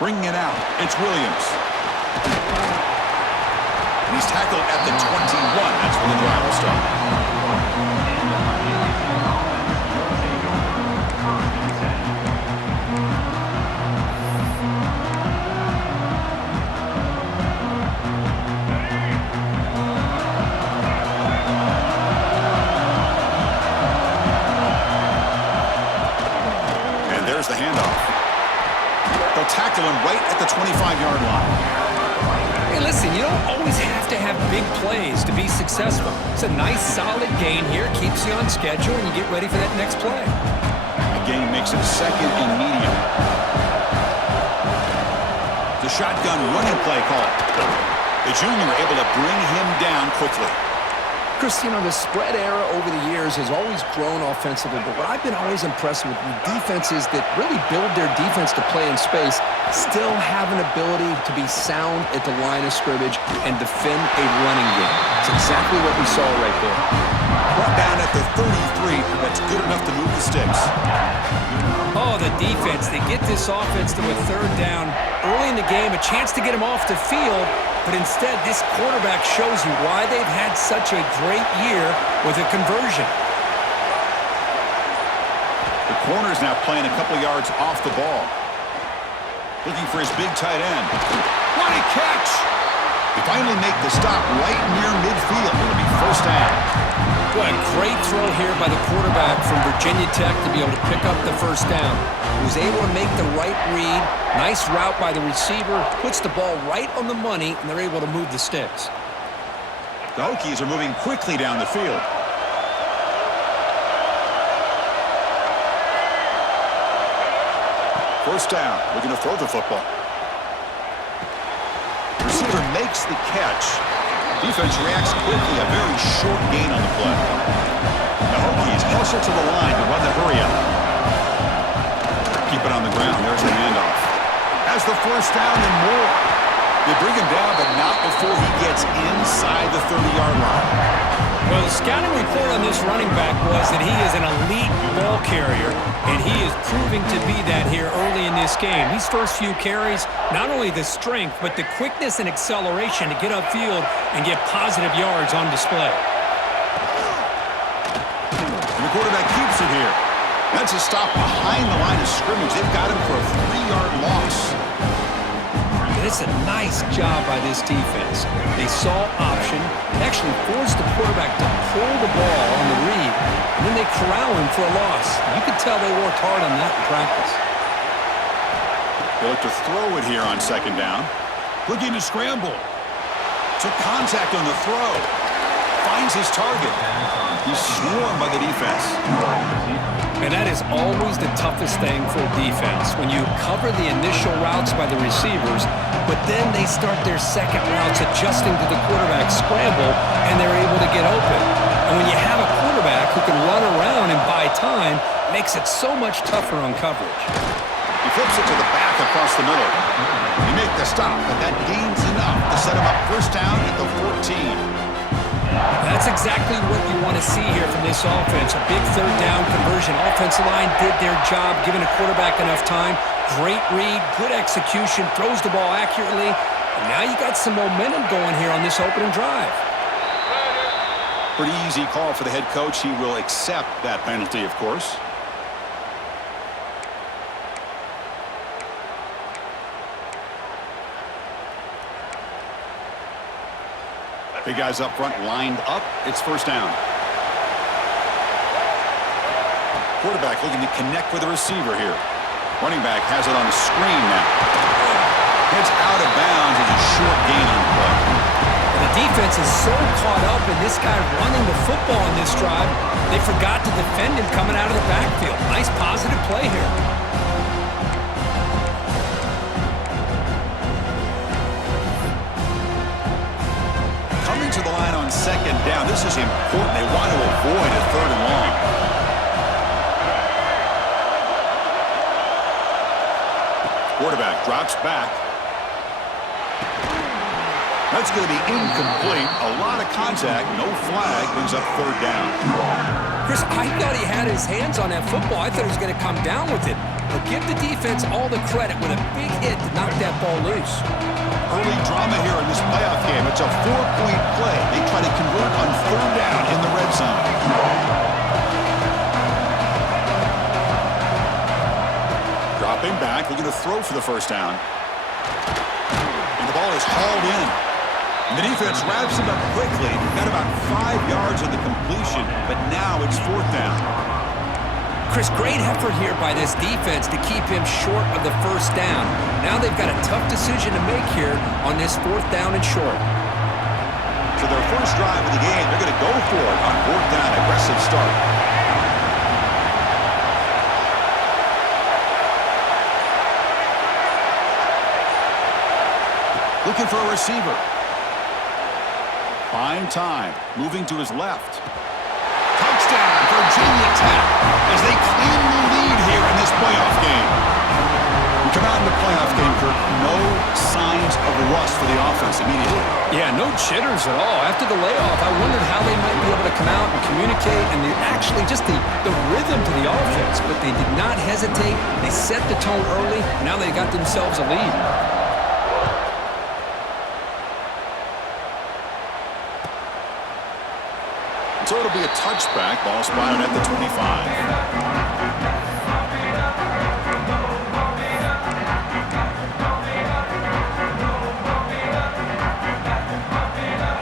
Bringing it out, it's Williams. And he's tackled at the 21. That's where the drive will start. There's the handoff. They'll tackle him right at the 25-yard line. Hey, listen, you don't always have to have big plays to be successful. It's a nice, solid gain here. Keeps you on schedule, and you get ready for that next play. The gain makes it second and medium. The shotgun running play call. The junior able to bring him down quickly. Chris, you know, the spread era over the years has always grown offensively, but what I've been always impressed with defenses that really build their defense to play in space still have an ability to be sound at the line of scrimmage and defend a running game. It's exactly what we saw right there. Brought down at the 33. That's good enough to move the sticks. Oh, the defense. They get this offense to a third down early in the game, a chance to get them off the field, but instead this quarterback shows you why they've had such a great year with a conversion. The corner's now playing a couple yards off the ball. Looking for his big tight end. What a catch! They finally make the stop right near midfield. It'll be first down. What a great throw here by the quarterback from Virginia Tech to be able to pick up the first down. He was able to make the right read. Nice route by the receiver. Puts the ball right on the money, and they're able to move the sticks. The Hokies are moving quickly down the field. First down. Looking to throw the football. Receiver makes the catch. Defense reacts quickly. A very short gain on the play. The Hokies hustle to the line to run the hurry-up. Keep it on the ground. There's the handoff. Has the first down and more. They bring him down, but not before he gets inside the 30-yard line. Well, the scouting report on this running back was that he is an elite ball carrier, and he is proving to be that here early in this game. These first few carries, not only the strength, but the quickness and acceleration to get upfield and get positive yards on display. And the quarterback keeps it here. That's a stop behind the line of scrimmage. They've got him for a 3-yard loss. And it's a nice job by this defense. They saw option, actually forced the quarterback to pull the ball on the read, and then they corral him for a loss. You could tell they worked hard on that in practice. They look to throw it here on second down. Looking to scramble. Took contact on the throw. Finds his target. He's swarmed by the defense. And that is always the toughest thing for a defense, when you cover the initial routes by the receivers, but then they start their second routes adjusting to the quarterback's scramble, and they're able to get open. And when you have a quarterback who can run around and buy time, it makes it so much tougher on coverage. He flips it to the back across the middle. He make the stop, but that gains enough to set him up first down at the 14. That's exactly what you want to see here from this offense. A big third down conversion. Offensive line did their job, giving the quarterback enough time. Great read, good execution, throws the ball accurately. And now you got some momentum going here on this opening drive. Pretty easy call for the head coach. He will accept that penalty, of course. Big guys up front lined up. It's first down. Quarterback looking to connect with the receiver here. Running back has it on a screen now. Heads out of bounds as a short gain on the play. The defense is so caught up in this guy running the football in this drive, they forgot to defend him coming out of the backfield. Nice positive play here. Coming to the line on second down. This is important. They want to avoid a third and long. Quarterback drops back. That's going to be incomplete. A lot of contact. No flag. Brings up third down. Chris, I thought he had his hands on that football. I thought he was going to come down with it. But give the defense all the credit with a big hit to knock that ball loose. Early drama here in this playoff game. It's a 4-point play. They try to convert on third down in the red zone. Dropping back, looking to throw for the first down. And the ball is hauled in. And the defense wraps him up quickly. Got about 5 yards on the completion, but now it's fourth down. Chris, great effort here by this defense to keep him short of the first down. Now they've got a tough decision to make here on this fourth down and short. So their first drive of the game, they're going to go for it on fourth down. Aggressive start. Looking for a receiver. Fine time. Moving to his left. Touchdown, Virginia Tech, as they claim the lead here in this playoff game. We come out in the playoff game, Kirk, no signs of rust for the offense immediately. Yeah, no jitters at all. After the layoff, I wondered how they might be able to come out and communicate and actually just the rhythm to the offense. But they did not hesitate. They set the tone early. Now they got themselves a lead. So it'll be a touchback. Ball spotted at the 25.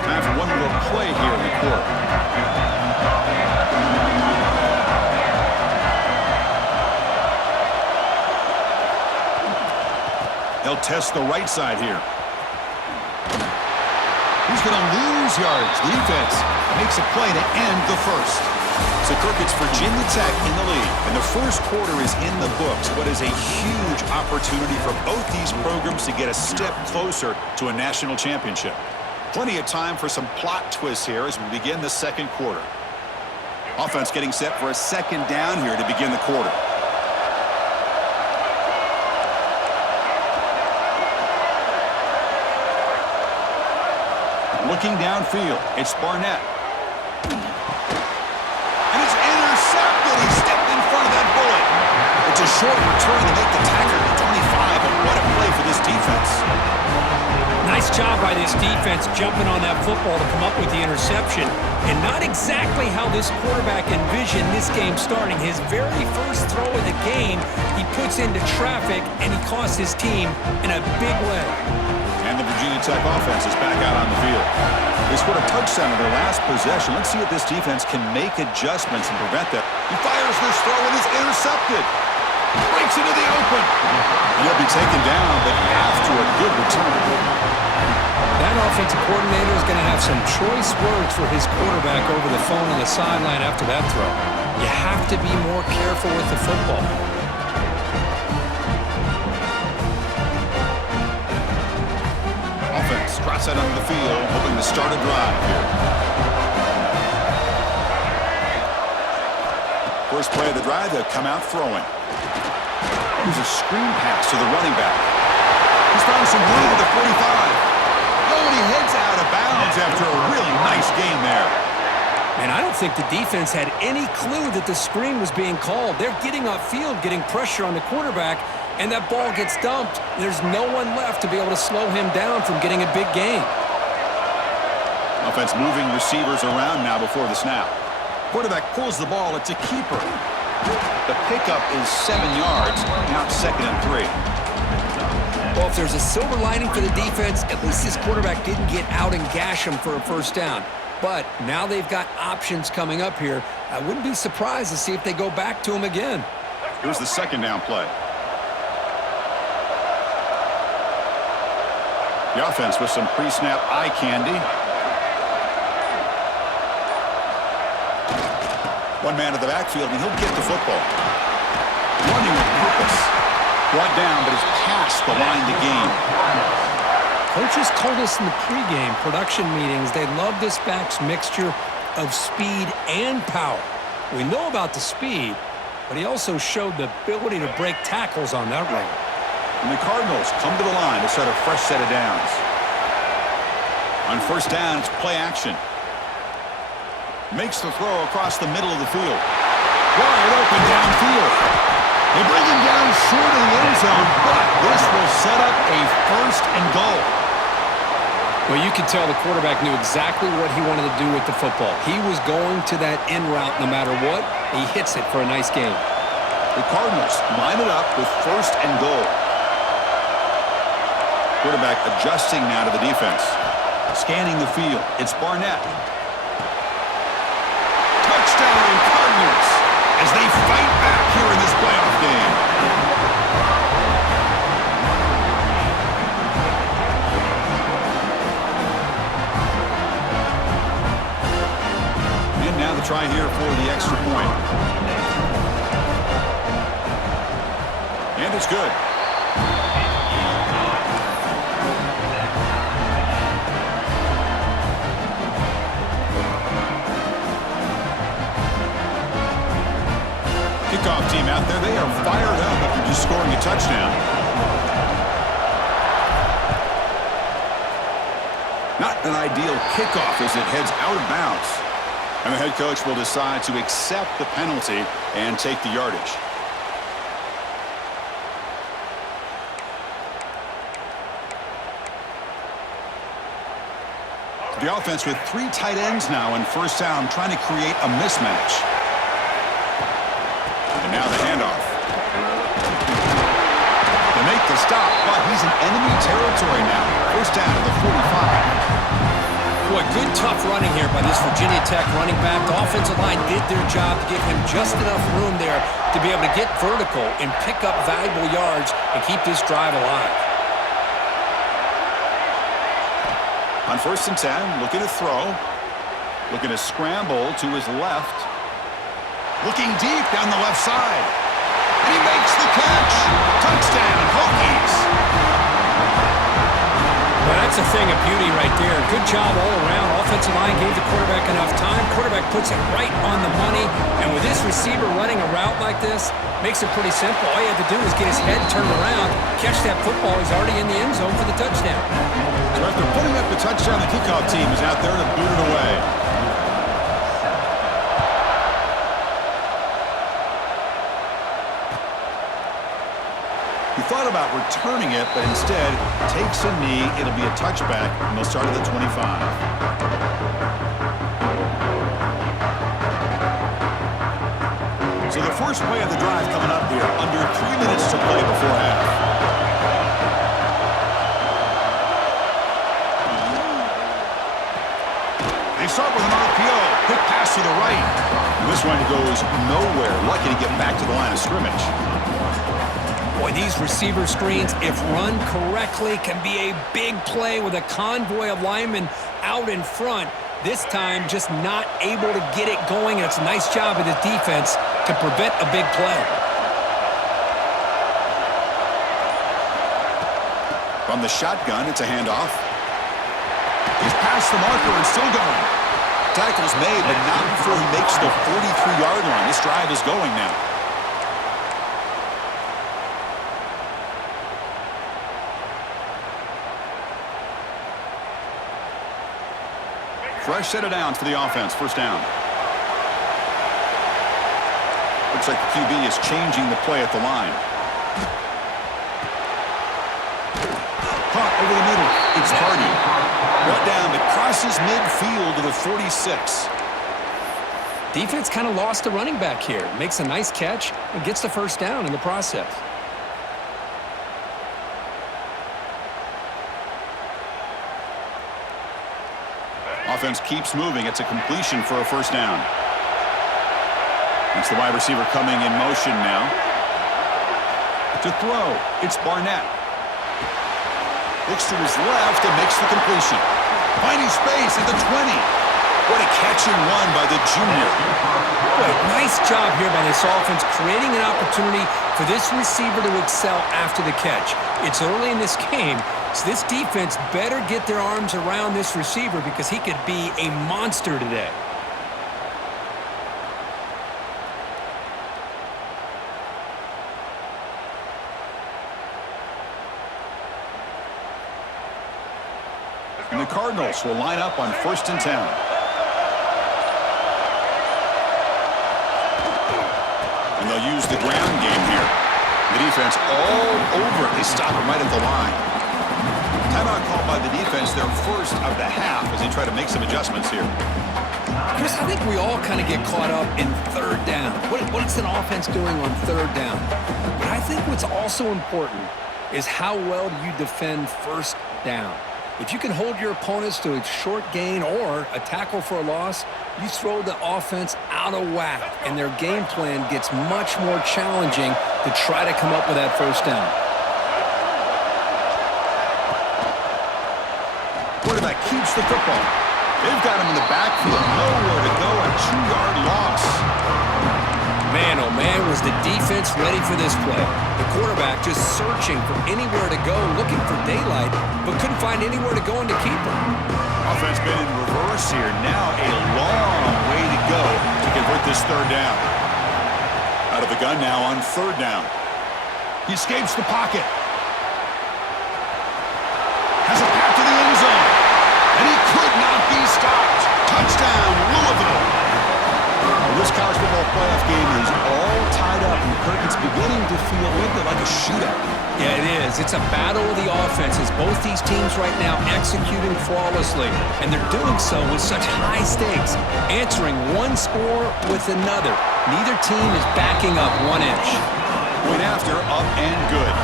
Time for one more play here in the quarter. They'll test the right side here. He's going to lose yards. The defense makes a play to end the first. So, Kirk, it's Virginia Tech in the lead. And the first quarter is in the books. What is a huge opportunity for both these programs to get a step closer to a national championship. Plenty of time for some plot twists here as we begin the second quarter. Offense getting set for a second down here to begin the quarter. Looking downfield, it's Barnett. And it's intercepted. He stepped in front of that bullet. It's a short return to make the tackle to 25, but what a play for this defense. Nice job by this defense jumping on that football to come up with the interception. And not exactly how this quarterback envisioned this game starting. His very first throw of the game, he puts into traffic, and he costs his team in a big way. And the Virginia Tech offense is back out on the field. They scored a touchdown in their last possession. Let's see if this defense can make adjustments and prevent that. He fires this throw and is intercepted. Breaks into the open. He'll be taken down, but after a good return. That offensive coordinator is going to have some choice words for his quarterback over the phone on the sideline after that throw. You have to be more careful with the football. Offense trots out onto the field, hoping to start a drive here. First play of the drive, they'll come out throwing. Here's a screen pass to the running back. He's found some room at the 45. Oh, and he heads out of bounds after a really nice game there. And I don't think the defense had any clue that the screen was being called. They're getting upfield, getting pressure on the quarterback, and that ball gets dumped. There's no one left to be able to slow him down from getting a big gain. Offense moving receivers around now before the snap. Quarterback pulls the ball. It's a keeper. The pickup is 7 yards. Now it's 2nd and 3. Well, if there's a silver lining for the defense, at least this quarterback didn't get out and gash him for a first down. But now they've got options coming up here. I wouldn't be surprised to see if they go back to him again. Here's the second down play. The offense with some pre-snap eye candy. One man to the backfield, and he'll get the football. Running with purpose. Brought down, but is past the line to gain. Coaches told us in the pregame production meetings they love this back's mixture of speed and power. We know about the speed, but he also showed the ability to break tackles on that run. And the Cardinals come to the line to set a fresh set of downs. On first down, it's play action. Makes the throw across the middle of the field. Wide open downfield. They bring him down short of the end zone, but this will set up a first and goal. Well, you could tell the quarterback knew exactly what he wanted to do with the football. He was going to that in route no matter what. He hits it for a nice gain. The Cardinals line it up with first and goal. Quarterback adjusting now to the defense. Scanning the field. It's Barnett. Touchdown, Cardinals, as they fight back here in this playoff game. And now the try here for the extra point. And it's good. Kickoff team out there, they are fired up after just scoring a touchdown. Not an ideal kickoff as it heads out of bounds. And the head coach will decide to accept the penalty and take the yardage. The offense with 3 tight ends now in first down, trying to create a mismatch. And now the handoff. They make the stop, but he's in enemy territory now. First down at the 45. Boy, good tough running here by this Virginia Tech running back. The offensive line did their job to give him just enough room there to be able to get vertical and pick up valuable yards and keep this drive alive. On first and 10, looking to throw. Looking to scramble to his left. Looking deep down the left side. And he makes the catch. Touchdown, Hokies. Well, that's a thing of beauty right there. Good job all around. Offensive line gave the quarterback enough time. Quarterback puts it right on the money. And with this receiver running a route like this, makes it pretty simple. All you have to do is get his head turned around, catch that football. He's already in the end zone for the touchdown. So after putting up the touchdown, the kickoff team is out there to boot it away. He thought about returning it, but instead takes a knee. It'll be a touchback, and they'll start at the 25. So the first play of the drive coming up here. Under 3 minutes to play before half. They start with an RPO. Quick pass to the right. And this one goes nowhere. Lucky to get back to the line of scrimmage. Boy, these receiver screens, if run correctly, can be a big play with a convoy of linemen out in front. This time, just not able to get it going, and it's a nice job of the defense to prevent a big play. From the shotgun, it's a handoff. He's past the marker and still going. Tackle's made, but not before he makes the 43-yard line. This drive is going now. Fresh set of downs for the offense. First down. Looks like the QB is changing the play at the line. Caught over the middle. It's Hardy. Brought down that crosses midfield to the 46. Defense kind of lost the running back here. Makes a nice catch and gets the first down in the process. Offense keeps moving. It's a completion for a first down. It's the wide receiver coming in motion now. To throw, it's Barnett. Looks to his left and makes the completion. Finding space at the 20. What a catch and run by the junior. Boy, nice job here by this offense, creating an opportunity for this receiver to excel after the catch. It's early in this game, so this defense better get their arms around this receiver because he could be a monster today. And the Cardinals will line up on 1st and 10. And they'll use the ground game here. The defense all over it. They stop him right at the line. Timeout called by the defense, their first of the half, as they try to make some adjustments here. Chris, I think we all kind of get caught up in 3rd down. What's an offense doing on 3rd down? But I think what's also important is how well do you defend 1st down. If you can hold your opponents to a short gain or a tackle for a loss, you throw the offense out of whack, and their game plan gets much more challenging to try to come up with that 1st down. Quarterback keeps the football. They've got him in the backfield. Nowhere to go. A 2-yard loss. Man, oh man, was the defense ready for this play. The quarterback just searching for anywhere to go, looking for daylight, but couldn't find anywhere to go and to keep him. Offense been in reverse here. Now a long way to go to convert this 3rd down. Out of the gun now on 3rd down. He escapes the pocket. Has a path to the end zone. And he could not be stopped. Touchdown, Louisville. Well, this college football playoff game is all tied up, and Kirk, it's beginning to feel a little bit like a shootout. Yeah, it is. It's a battle of the offenses. Both these teams right now executing flawlessly, and they're doing so with such high stakes, answering one score with another. Neither team is backing up 1 inch. Point after, up and good.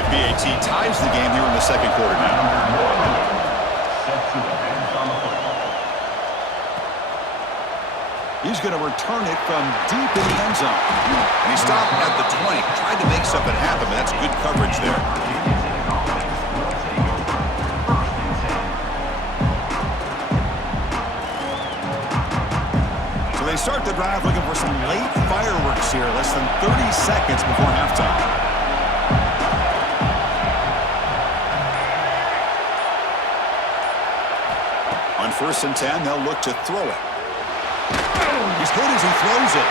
The BAT ties the game here in the 2nd quarter now. He's going to return it from deep in the end zone. And he stopped at the 20. Tried to make something happen, but that's good coverage there. So they start the drive looking for some late fireworks here. Less than 30 seconds before halftime. On 1st and 10, they'll look to throw it. He's hit as he throws it.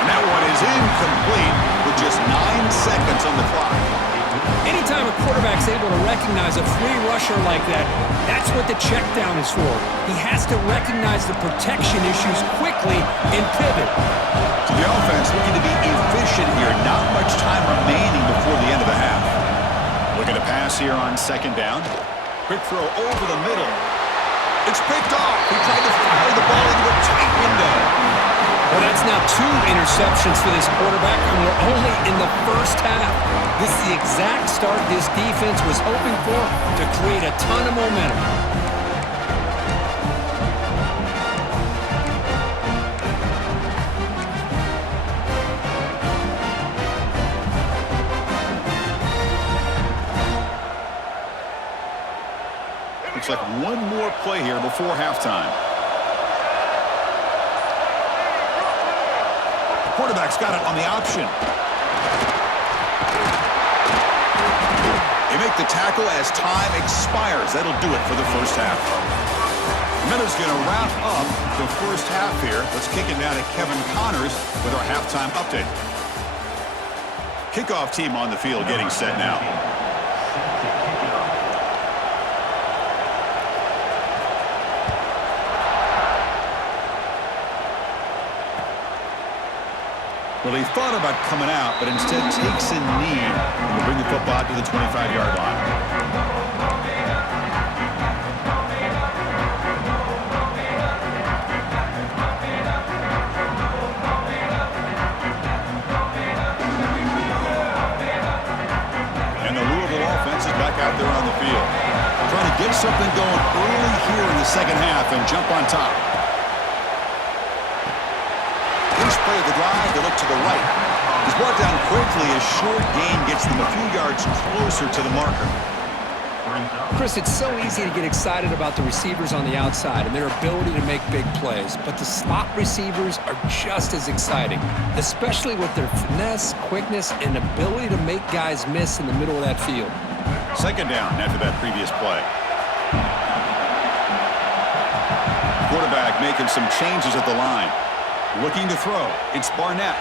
And that one is incomplete with just 9 seconds on the clock. Anytime a quarterback's able to recognize a free rusher like that, that's what the check down is for. He has to recognize the protection issues quickly and pivot. So the offense looking to be efficient here. Not much time remaining before the end of the half. Looking to pass here on 2nd down. Quick throw over the middle. It's picked off. He tried to fire the ball into a tight window. Well, that's now 2 interceptions for this quarterback, and we're only in the 1st half. This is the exact start this defense was hoping for to create a ton of momentum. Looks like one more play here before halftime. Quarterback's got it on the option. They make the tackle as time expires. That'll do it for the 1st half. Miller's going to wrap up the 1st half here. Let's kick it down to Kevin Connors with our halftime update. Kickoff team on the field getting set now. Well, he thought about coming out, but instead takes a knee and will bring the football to the 25-yard line. And the Louisville offense is back out there on the field. Trying to get something going early here in the 2nd half and jump on top. Play of the drive, they look to the right. He's brought down quickly. A short gain gets them a few yards closer to the marker. Chris, it's so easy to get excited about the receivers on the outside and their ability to make big plays, but the slot receivers are just as exciting, especially with their finesse, quickness, and ability to make guys miss in the middle of that field. 2nd down after that previous play. Quarterback making some changes at the line. Looking to throw. It's Barnett.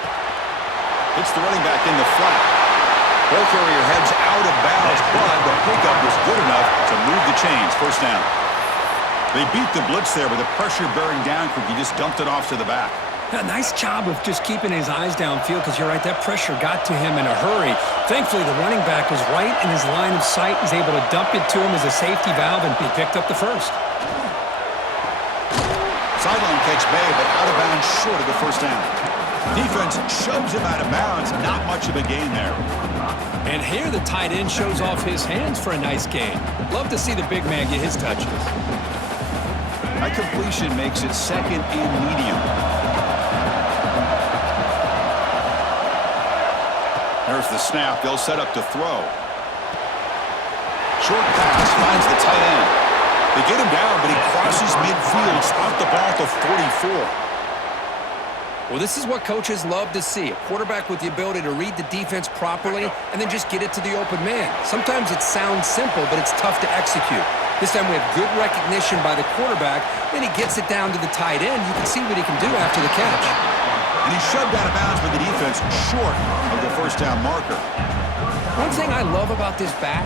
Hits the running back in the flat. Ball carrier heads out of bounds, but the pickup was good enough to move the chains. First down. They beat the blitz there with the pressure bearing down quick. He just dumped it off to the back. A nice job of just keeping his eyes downfield because you're right, that pressure got to him in a hurry. Thankfully, the running back was right in his line of sight. He's able to dump it to him as a safety valve, and he picked up the first. Sideline catch made, but out of bounds short of the first down. Defense shoves him out of bounds. Not much of a gain there. And here the tight end shows off his hands for a nice gain. Love to see the big man get his touches. That completion makes it second and medium. There's the snap. They'll set up to throw. Short pass finds the tight end. They get him down, but he crosses midfield, spot the ball to 44. Well, this is what coaches love to see. A quarterback with the ability to read the defense properly and then just get it to the open man. Sometimes it sounds simple, but it's tough to execute. This time we have good recognition by the quarterback. Then he gets it down to the tight end. You can see what he can do after the catch. And he's shoved out of bounds with the defense short of the first down marker. One thing I love about this back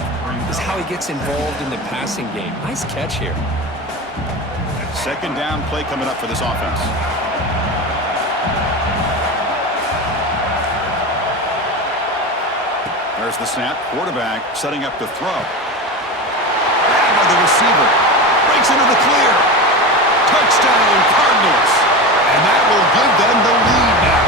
is how he gets involved in the passing game. Nice catch here. Second down play coming up for this offense. There's the snap. Quarterback setting up to throw. Grabbed by the receiver. Breaks into the clear. Touchdown, Cardinals. And that will give them the lead now.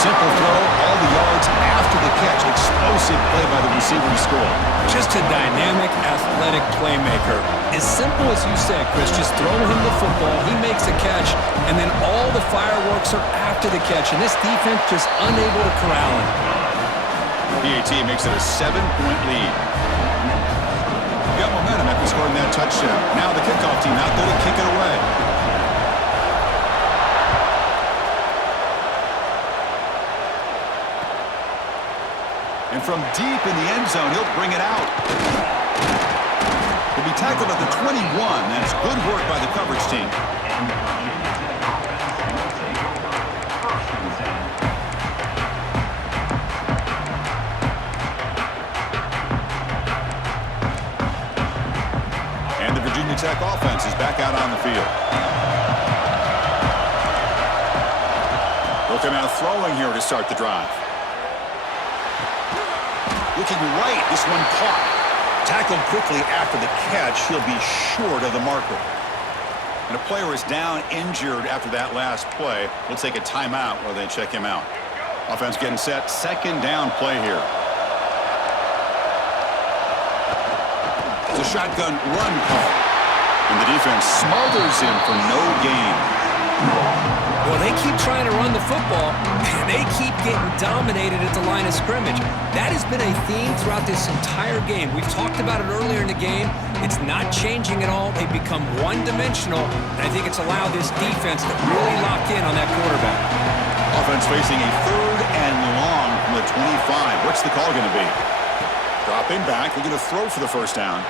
Simple throw, all the yards after the catch. Explosive play by the receiver to score. Just a dynamic, athletic playmaker. As simple as you said, Chris, just throw him the football, he makes a catch, and then all the fireworks are after the catch. And this defense just unable to corral him. PAT makes it a 7-point lead. Got momentum after scoring that touchdown. Now the kickoff team out there to kick it away. And from deep in the end zone, he'll bring it out. He'll be tackled at the 21. That's good work by the coverage team. And the Virginia Tech offense is back out on the field. Looking out throwing here to start the drive. Looking right, this one caught. Tackled quickly after the catch. He'll be short of the marker. And a player is down injured after that last play. We'll take a timeout while they check him out. Offense getting set. Second down play here. It's a shotgun run call. And the defense smothers him for no gain. Well, they keep trying to run the football, and they keep getting dominated at the line of scrimmage. That has been a theme throughout this entire game. We've talked about it earlier in the game. It's not changing at all. They've become one-dimensional, and I think it's allowed this defense to really lock in on that quarterback. Offense facing a third and long from the 25. What's the call going to be? Dropping back, looking to throw for the first down.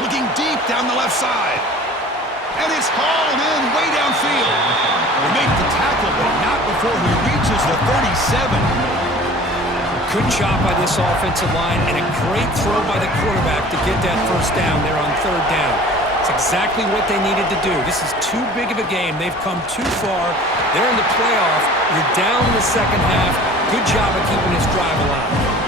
Looking deep down the left side. And it's hauled in way downfield. They make the tackle, but not before he reaches the 37. Good job by this offensive line, and a great throw by the quarterback to get that first down there on third down. It's exactly what they needed to do. This is too big of a game. They've come too far. They're in the playoff. You're down in the second half. Good job of keeping this drive alive.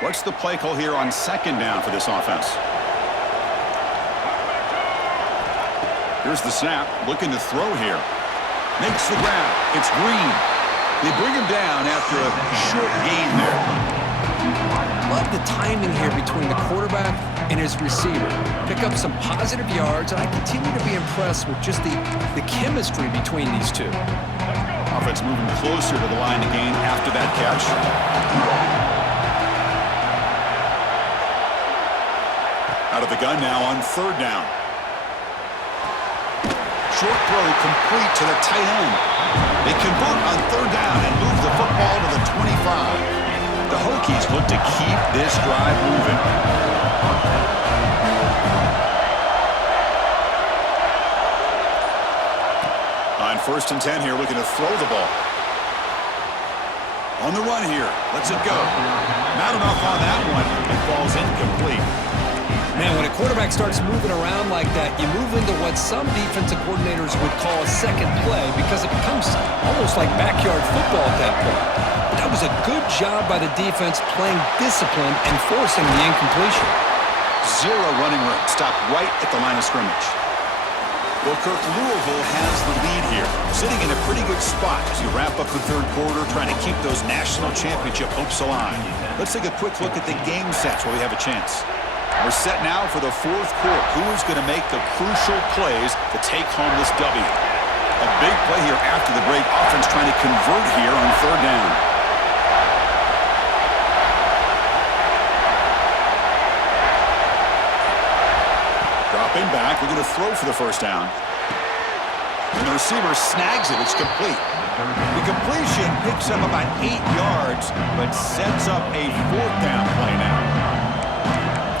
What's the play call here on second down for this offense? Here's the snap, looking to throw here. Makes the grab. It's Green. They bring him down after a short gain there. Love the timing here between the quarterback and his receiver. Pick up some positive yards, and I continue to be impressed with just the chemistry between these two. Offense moving closer to the line to gain after that catch. Out of the gun now on third down. Short throw complete to the tight end. They convert on third down and move the football to the 25. The Hokies look to keep this drive moving. On 1st and 10 here, looking to throw the ball. On the run here. Lets it go. Not enough on that one. It falls incomplete. Man, when a quarterback starts moving around like that, you move into what some defensive coordinators would call a second play because it becomes almost like backyard football at that point. But that was a good job by the defense playing discipline and forcing the incompletion. Zero running room. Stopped right at the line of scrimmage. Well, Kirk, Louisville has the lead here, sitting in a pretty good spot as you wrap up the third quarter, trying to keep those national championship hopes alive. Let's take a quick look at the game sets while we have a chance. We're set now for the fourth quarter. Who is going to make the crucial plays to take home this W? A big play here after the break. Offense trying to convert here on third down. Dropping back. We're going to throw for the first down. And the receiver snags it. It's complete. The completion picks up about 8 yards, but sets up a fourth down play now.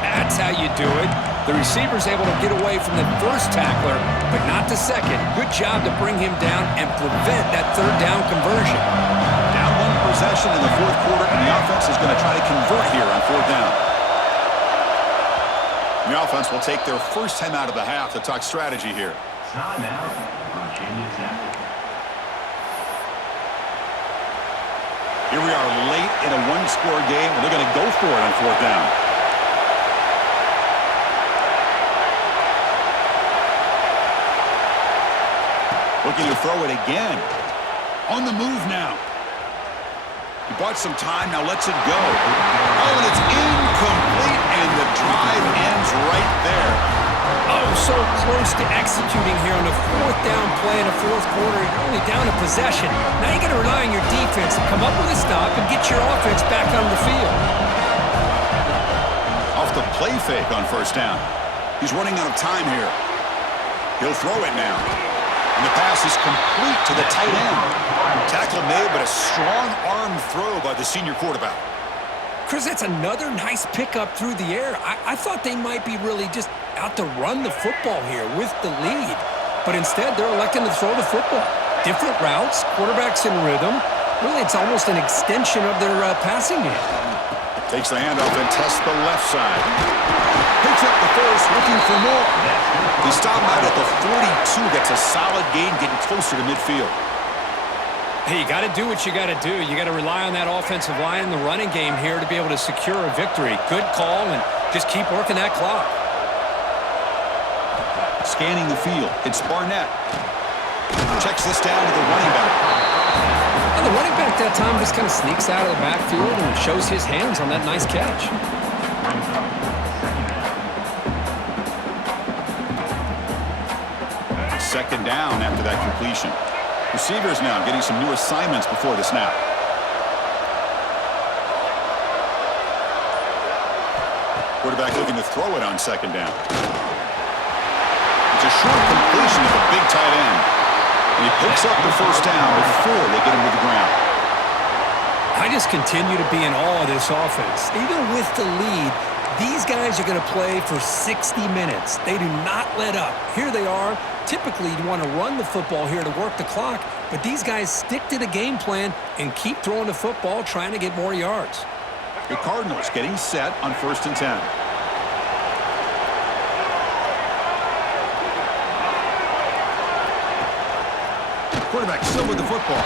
That's how you do it. The receiver's able to get away from the first tackler, but not the second. Good job to bring him down and prevent that third down conversion. Down one possession in the fourth quarter, and the offense is going to try to convert here on fourth down. The offense will take their first time out of the half to talk strategy here. Here we are late in a one-score game, and they're going to go for it on fourth down. Looking to throw it again. On the move now. He bought some time, now lets it go. Oh, and it's incomplete, and the drive ends right there. Oh, so close to executing here on a fourth down play in the fourth quarter. You're only down a possession. Now you got to rely on your defense to come up with a stop and get your offense back on the field. Off the play fake on first down. He's running out of time here. He'll throw it now. And the pass is complete to the tight end. Tackle made, but a strong arm throw by the senior quarterback. Chris, that's another nice pickup through the air. I thought they might be really just out to run the football here with the lead. But instead, they're electing to throw the football. Different routes, quarterbacks in rhythm. Really, it's almost an extension of their passing game. Takes the handoff and tests the left side. Picks up the first, looking for more. He stopped out at the 42. Gets a solid gain, getting closer to midfield. Hey, you got to do what you got to do. You got to rely on that offensive line in the running game here to be able to secure a victory. Good call, and just keep working that clock. Scanning the field. It's Barnett. Checks this down to the running back. And the running back that time just kind of sneaks out of the backfield and shows his hands on that nice catch. Second down after that completion. Receivers now getting some new assignments before the snap. Quarterback looking to throw it on second down. It's a short completion to the big tight end. And he picks up the first down before they get him to the ground. I just continue to be in awe of this offense. Even with the lead, these guys are going to play for 60 minutes. They do not let up. Here they are. Typically, you want to run the football here to work the clock, but these guys stick to the game plan and keep throwing the football, trying to get more yards. The Cardinals getting set on 1st and 10. Quarterback still with the football.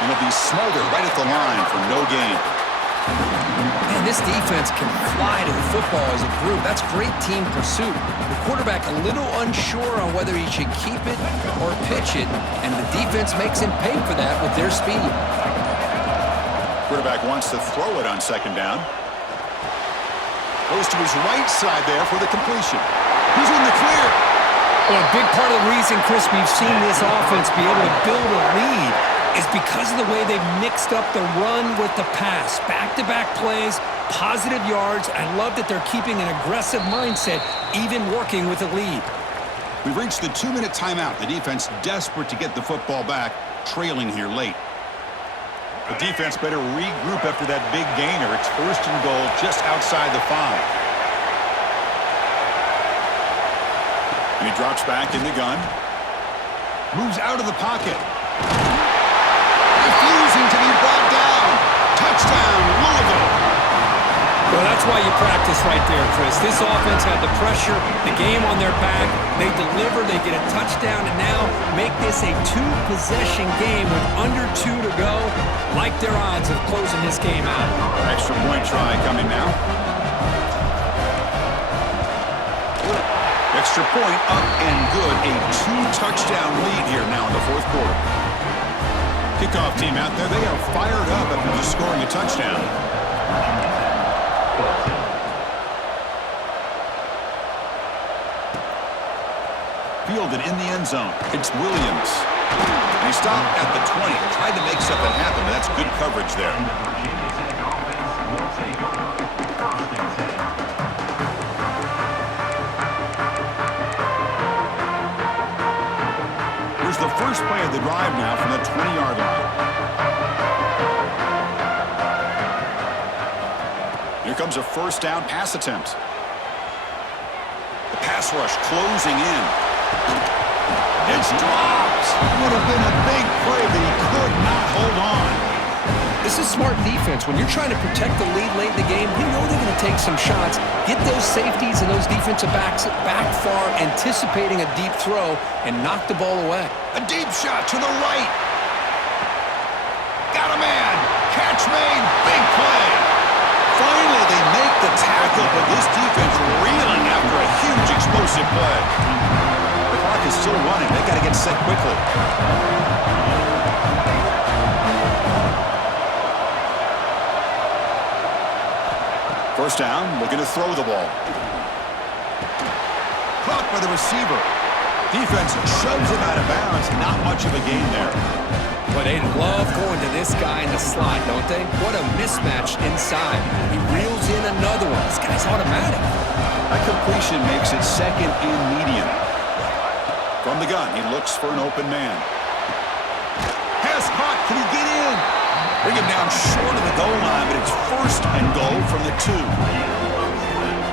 And he'll be smothered right at the line for no gain. Man, this defense can fly to the football as a group. That's great team pursuit. The quarterback a little unsure on whether he should keep it or pitch it, and the defense makes him pay for that with their speed. Quarterback wants to throw it on second down. Goes to his right side there for the completion. He's in the clear. Well, a big part of the reason, Chris, we've seen this offense be able to build a lead is because of the way they've mixed up the run with the pass. Back-to-back plays, positive yards. I love that they're keeping an aggressive mindset, even working with a lead. We've reached the 2-minute timeout. The defense desperate to get the football back, trailing here late. The defense better regroup after that big gainer. It's 1st and goal just outside the 5. And he drops back in the gun. Moves out of the pocket. Refusing to be brought down. Touchdown, Louisville. Well, that's why you practice right there, Chris. This offense had the pressure, the game on their back. They deliver, they get a touchdown, and now make this a 2-possession game with under 2 to go. Like their odds of closing this game out. Extra point try coming now. Extra point up and good. A 2-touchdown lead here now in the 4th quarter. Kickoff team out there. They are fired up after just scoring a touchdown. Fielded in the end zone. It's Williams. And he stopped at the 20. Tried to make something happen, but that's good coverage there. Here's the first play of the drive now from the 20-yard line. Here comes a 1st down pass attempt. The pass rush closing in. It's dropped. Would have been a big play, but he could not hold on. This is smart defense. When you're trying to protect the lead late in the game, you know they're going to take some shots, get those safeties and those defensive backs back far, anticipating a deep throw, and knock the ball away. A deep shot to the right. Got a man. Catch made. Big play. Finally, they make the tackle, but this defense reeling after a huge explosive play. The clock is still running. They got to get set quickly. First down, looking to throw the ball. Caught by the receiver. Defense shoves him out of bounds. Not much of a gain there. But they love going to this guy in the slot, don't they? What a mismatch inside. He reels in another one. This guy's automatic. That completion makes it 2nd and medium. From the gun, he looks for an open man. Pass caught. Can he get in? Bring him down short of the goal line, but it's 1st and goal from the 2.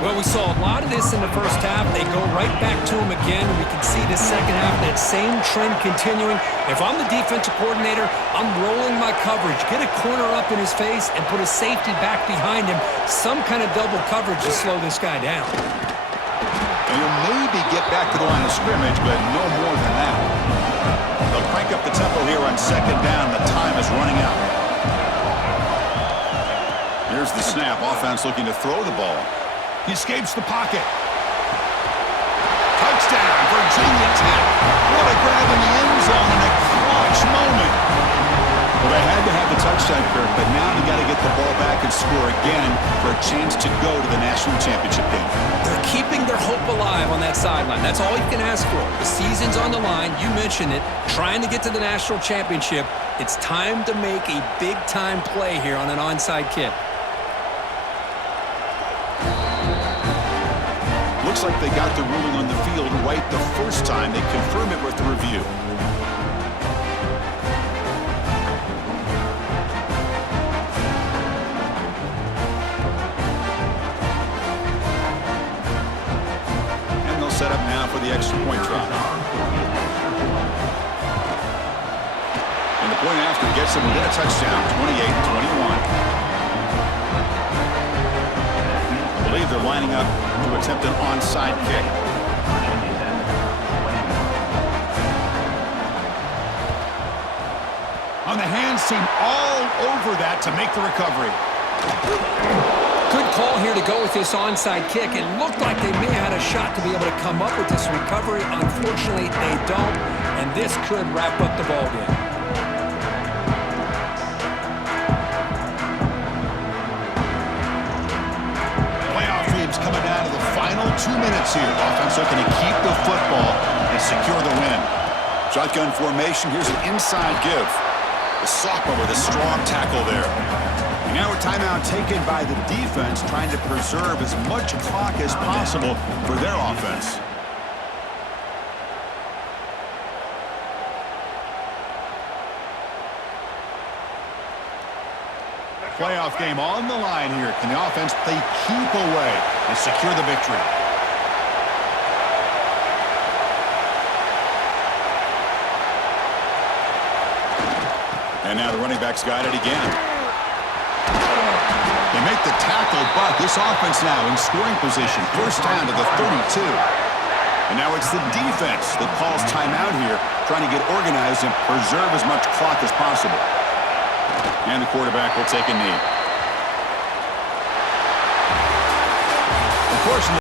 Well, we saw a lot of this in the first half. They go right back to him again. We can see the second half, that same trend continuing. If I'm the defensive coordinator, I'm rolling my coverage. Get a corner up in his face and put a safety back behind him. Some kind of double coverage to slow this guy down. And you'll maybe get back to the line of scrimmage, but no more than that. They'll crank up the tempo here on 2nd down. The time is running out. Here's the snap. Offense looking to throw the ball. He escapes the pocket. Touchdown, Virginia Tech. What a grab in the end zone in a clutch moment. Well, they had to have the touchdown, Kirk, but now you got to get the ball back and score again for a chance to go to the national championship game. They're keeping their hope alive on that sideline. That's all you can ask for. The season's on the line. You mentioned it. Trying to get to the national championship. It's time to make a big-time play here on an onside kick. Looks like they got the ruling on the field right the first time. They confirm it with the review. And they'll set up now for the extra point try. And the point after gets them within a touchdown, 28-21. I believe they're lining up to attempt an onside kick. On the hands team all over that to make the recovery. Good call here to go with this onside kick. It looked like they may have had a shot to be able to come up with this recovery. Unfortunately, they don't, and this could wrap up the ball game. Coming down to the final 2 minutes here. Offense looking to keep the football and secure the win. Shotgun formation. Here's an inside give. The sophomore with a strong tackle there. Now a timeout taken by the defense, trying to preserve as much clock as possible for their offense. Playoff game on the line here. Can the offense play keep away and secure the victory? And now the running back's got it again. They make the tackle, but this offense now in scoring position. First down to the 32. And now it's the defense that calls timeout here, trying to get organized and preserve as much clock as possible. And the quarterback will take a knee. Of course,